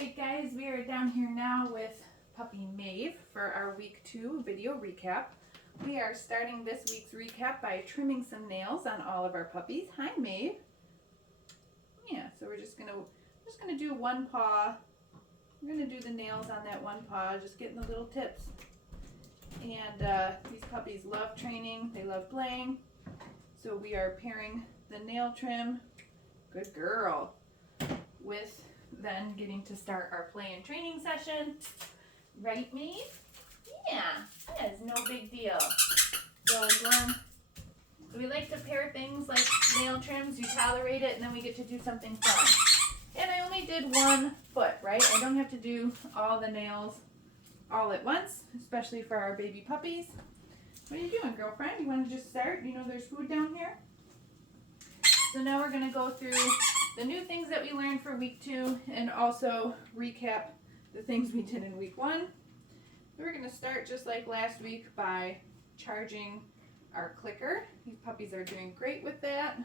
Alright guys, we are down here now with puppy Maeve for our week 2 video recap. We are starting this week's recap by trimming some nails on all of our puppies. Hi Maeve. Yeah, so we're just gonna do one paw. We're gonna do the nails on that one paw, just getting the little tips. And these puppies love training, they love playing. So we are pairing the nail trim, good girl, with then getting to start our play and training session. Right, Maeve? Yeah, that is no big deal. So we like to pair things like nail trims, you tolerate it, and then we get to do something fun. And I only did one foot, right? I don't have to do all the nails all at once, especially for our baby puppies. What are you doing, girlfriend? You want to just start? You know there's food down here? So now we're going to go through the new things that we learned for week 2 and also recap the things we did in week 1. We're going to start just like last week by charging our clicker. These puppies are doing great with that.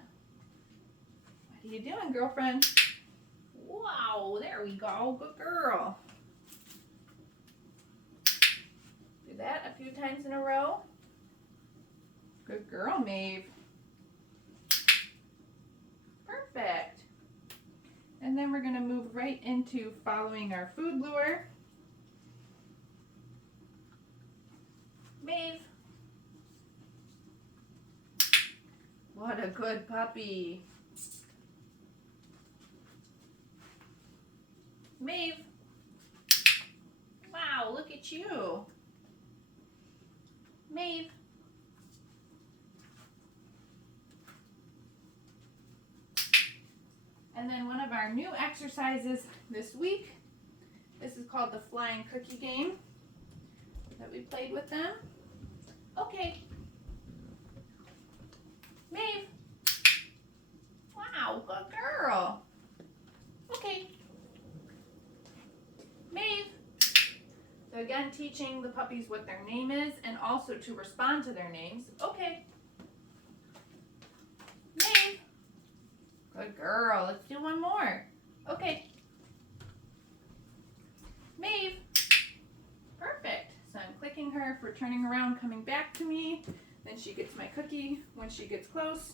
What are you doing, girlfriend? Wow, there we go. Good girl. Do that a few times in a row. Good girl, Maeve. Perfect. And then we're going to move right into following our food lure. Maeve. What a good puppy. Maeve. Wow, look at you. Maeve. And then one of our new exercises this week, this is called the flying cookie game that we played with them. Okay. Maeve. Wow, good girl. Okay. Maeve. So again, teaching the puppies what their name is and also to respond to their names. Okay. Maeve. Good girl. Let's do one more. Okay. Maeve. Perfect. So I'm clicking her for turning around, coming back to me. Then she gets my cookie when she gets close.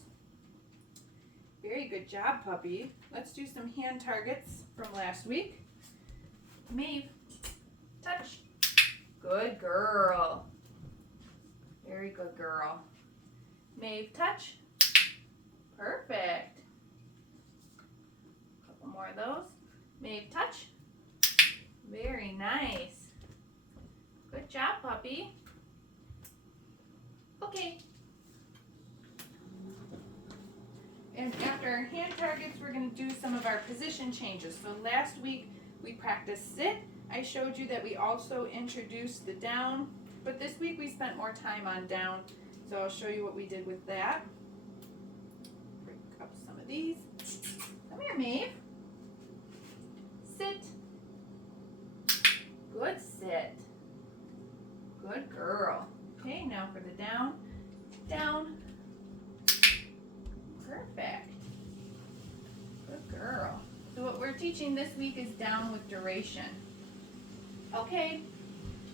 Very good job, puppy. Let's do some hand targets from last week. Maeve. Touch. Good girl. Very good girl. Maeve, touch. Perfect. More of those. Maeve, touch. Very nice. Good job, puppy. Okay. And after hand targets, we're going to do some of our position changes. So last week we practiced sit. I showed you that we also introduced the down, but this week we spent more time on down. So I'll show you what we did with that. Break up some of these. Come here, Maeve. Sit. Good sit. Good girl. Okay, now for the down. Down. Perfect. Good girl. So what we're teaching this week is down with duration. Okay,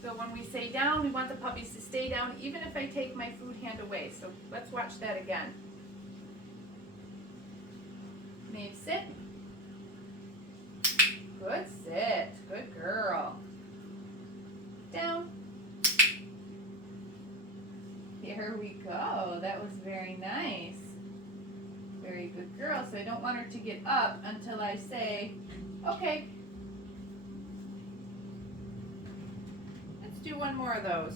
so when we say down, we want the puppies to stay down even if I take my food hand away. So let's watch that again. Maeve, sit. Good sit. Good girl. Down. Here we go. That was very nice. Very good girl. So I don't want her to get up until I say, okay. Let's do one more of those.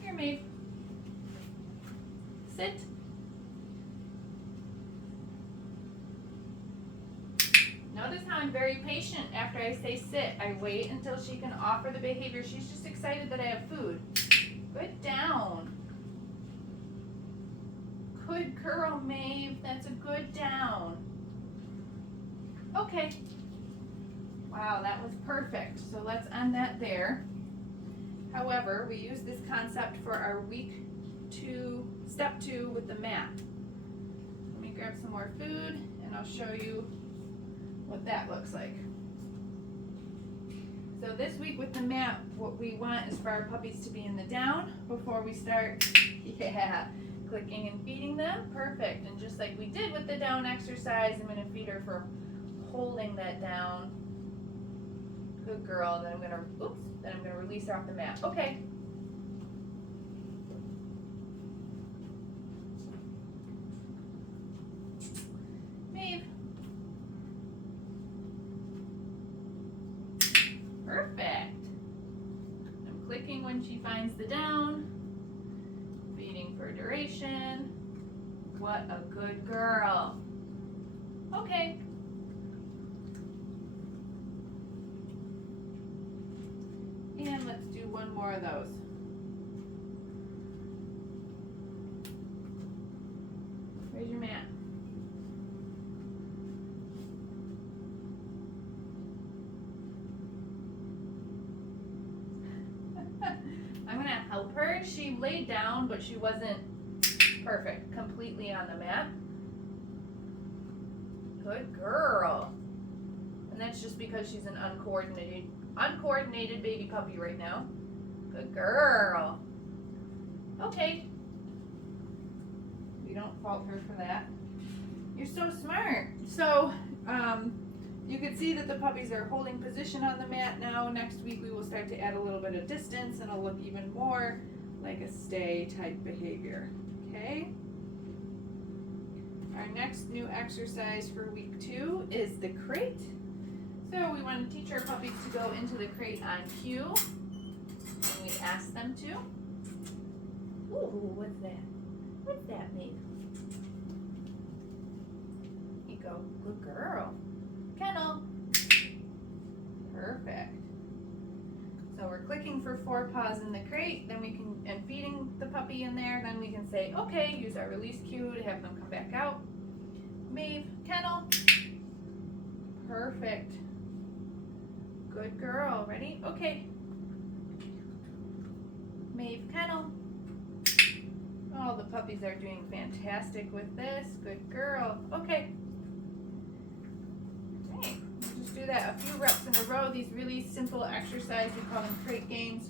Here, Maeve. Sit. Notice how I'm very patient after I say sit. I wait until she can offer the behavior. She's just excited that I have food. Good down. Good girl, Maeve. That's a good down. Okay. Wow, that was perfect. So let's end that there. However, we use this concept for our week 2, step 2 with the mat. grab some more food and I'll show you what that looks like. So this week with the mat, what we want is for our puppies to be in the down before we start, clicking and feeding them. Perfect. And just like we did with the down exercise, I'm going to feed her for holding that down. Good girl. Then I'm going to release her off the mat. Okay. Maeve. Perfect. I'm clicking when she finds the down. Feeding for duration. What a good girl. Okay. And let's do one more of those. Where's your mat? I'm gonna help her. She laid down, but she wasn't perfect, completely on the mat. Good girl. And that's just because she's an uncoordinated baby puppy right now. Good girl. Okay. We don't fault her for that. You're so smart. So, you can see that the puppies are holding position on the mat now. Next week we will start to add a little bit of distance and it'll look even more like a stay type behavior. Okay? Our next new exercise for week 2 is the crate. So we want to teach our puppies to go into the crate on cue when we ask them to. Ooh, what's that? What's that, Maeve? You go, good girl. Kennel. Perfect. So we're clicking for 4 paws in the crate, then we can, and feeding the puppy in there, then we can say, okay, use our release cue to have them come back out. Maeve, kennel. Perfect. Good girl. Ready? Okay. Maeve, kennel. Oh, the puppies are doing fantastic with this. Good girl. Okay. Okay. We'll just do that a few reps in a row. These really simple exercises, we call them crate games,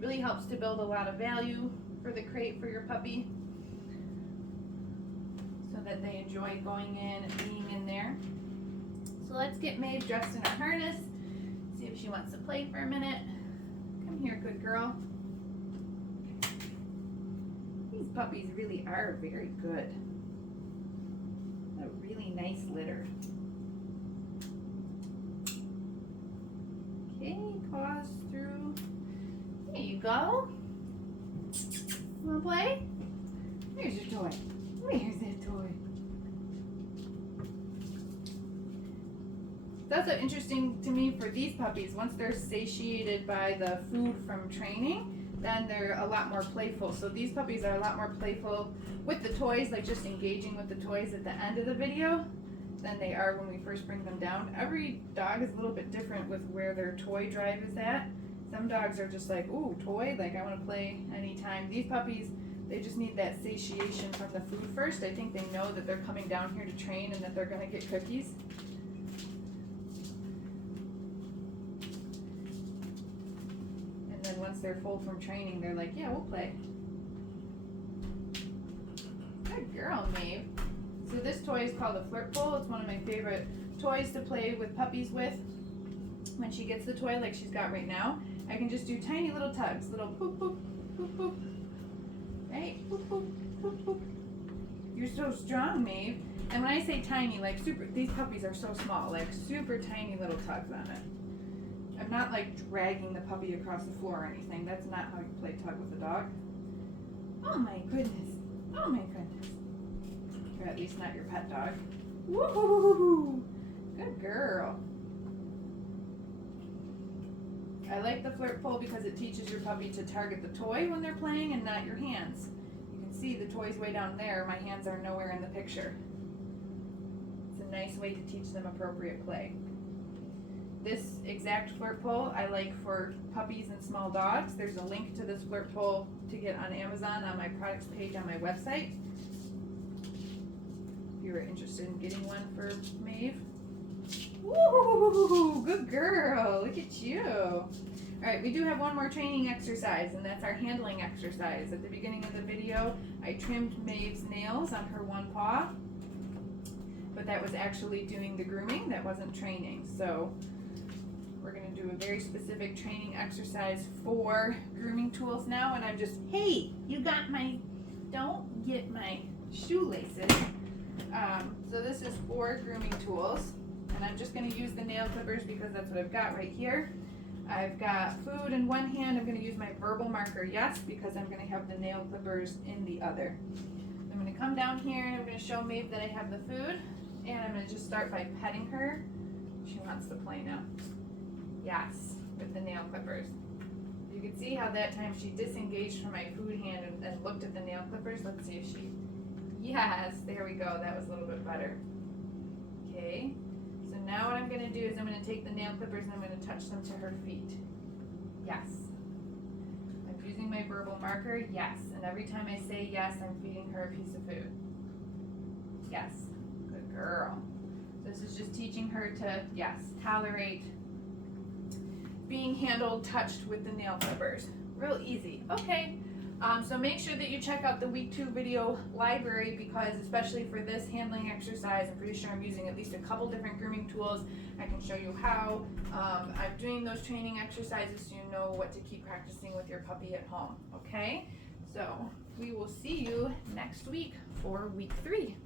really helps to build a lot of value for the crate for your puppy so that they enjoy going in and being in there. So let's get Maeve dressed in her harness, see if she wants to play for a minute. Come here, good girl. These puppies really are very good. A really nice litter. Okay, pause through. There you go. Wanna play? Here's your toy. Where's that toy? It's also interesting to me for these puppies, once they're satiated by the food from training, then they're a lot more playful. So these puppies are a lot more playful with the toys, like just engaging with the toys at the end of the video, than they are when we first bring them down. Every dog is a little bit different with where their toy drive is at. Some dogs are just like, ooh, toy, like I want to play anytime. These puppies, they just need that satiation from the food first. I think they know that they're coming down here to train and that they're going to get cookies. And then once they're full from training, they're like, yeah, we'll play. Good girl, Maeve. So this toy is called a flirt pole. It's one of my favorite toys to play with puppies with. When she gets the toy like she's got right now, I can just do tiny little tugs, little poop, poop, poop, poop. Right? Poop, poop, poop, poop. You're so strong, Maeve. And when I say tiny, like super, these puppies are so small, like super tiny little tugs on it. I'm not like dragging the puppy across the floor or anything. That's not how you play tug with a dog. Oh my goodness. Oh my goodness. Or at least not your pet dog. Woohoo! Good girl. I like the flirt pole because it teaches your puppy to target the toy when they're playing and not your hands. You can see the toy's way down there. My hands are nowhere in the picture. It's a nice way to teach them appropriate play. This exact flirt pole I like for puppies and small dogs. There's a link to this flirt pole to get on Amazon on my products page on my website. if you were interested in getting one for Maeve. Woo, good girl, look at you. All right, we do have one more training exercise, and that's our handling exercise. At the beginning of the video, I trimmed Maeve's nails on her one paw, but that was actually doing the grooming, that wasn't training. So we're gonna do a very specific training exercise for grooming tools now, and I'm just, hey, you got my, don't get my shoelaces. So this is for grooming tools, and I'm just gonna use the nail clippers because that's what I've got right here. I've got food in one hand. I'm gonna use my verbal marker yes, because I'm gonna have the nail clippers in the other. I'm gonna come down here and I'm gonna show Maeve that I have the food, and I'm gonna just start by petting her. She wants to play now. Yes, with the nail clippers. You can see how that time she disengaged from my food hand and looked at the nail clippers. Let's see if she, yes, there we go. That was a little bit better. Okay, so now what I'm gonna do is I'm gonna take the nail clippers and I'm gonna touch them to her feet. Yes. I'm using my verbal marker, yes. And every time I say yes, I'm feeding her a piece of food. Yes, good girl. This is just teaching her to, yes, tolerate being handled, touched with the nail clippers. Real easy. Okay, so make sure that you check out the week 2 video library, because especially for this handling exercise, I'm pretty sure I'm using at least a couple different grooming tools. I can show you how. I'm doing those training exercises so you know what to keep practicing with your puppy at home. Okay, so we will see you next week for week 3.